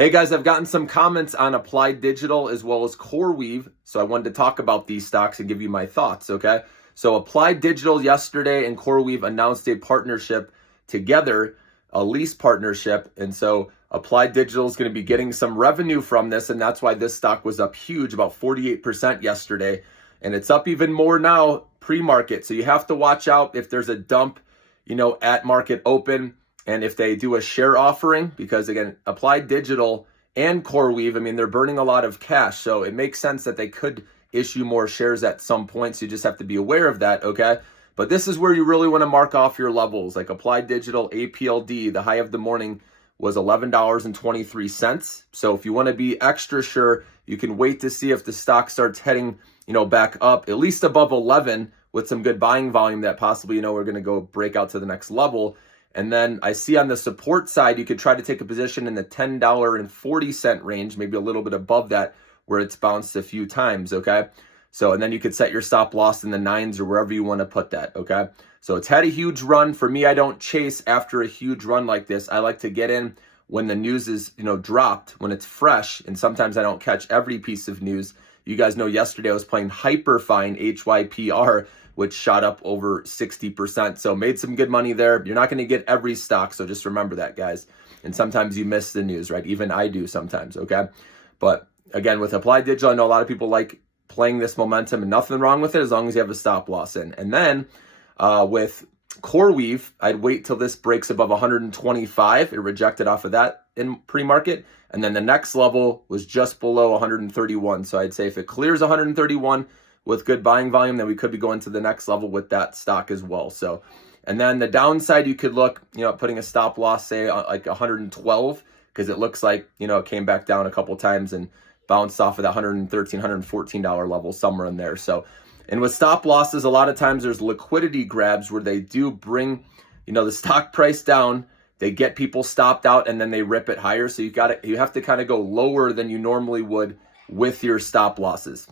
Hey guys, I've gotten some comments on Applied Digital as well as CoreWeave, so I wanted to talk about these stocks and give you my thoughts, okay? So Applied Digital yesterday and CoreWeave announced a partnership together, a lease partnership, and so Applied Digital is going to be getting some revenue from this, and that's why this stock was up huge, about 48% yesterday, and it's up even more now pre-market. So you have to watch out if there's a dump, at market open. And if they do a share offering, because again, Applied Digital and CoreWeave, they're burning a lot of cash. So it makes sense that they could issue more shares at some point. So you just have to be aware of that, okay? But this is where you really want to mark off your levels. Like Applied Digital, APLD, the high of the morning was $11.23. So if you want to be extra sure, you can wait to see if the stock starts heading, back up, at least above 11 with some good buying volume that possibly, we're going to go break out to the next level. And then I see on the support side, you could try to take a position in the $10.40 range, maybe a little bit above that, where it's bounced a few times, okay? So, and then you could set your stop loss in the 9s or wherever you want to put that, okay? So it's had a huge run. For me, I don't chase after a huge run like this. I like to get in when the news is, dropped, when it's fresh, and sometimes I don't catch every piece of news. You guys know yesterday I was playing Hyperfine, HYPR, which shot up over 60%. So made some good money there. You're not going to get every stock, so just remember that, guys. And sometimes you miss the news, right? Even I do sometimes, okay? But again, with Applied Digital, I know a lot of people like playing this momentum, and nothing wrong with it as long as you have a stop loss in. And then with CoreWeave, I'd wait till this breaks above 125. It rejected off of that in pre-market. And then the next level was just below 131. So I'd say if it clears 131 with good buying volume, then we could be going to the next level with that stock as well. So, and then the downside, you could look, putting a stop loss, say like 112, because it looks like, it came back down a couple times and bounced off of that $113, $114 level, somewhere in there. So, and with stop losses, a lot of times there's liquidity grabs where they do bring, the stock price down. They get people stopped out and then they rip it higher. So you have to kind of go lower than you normally would with your stop losses.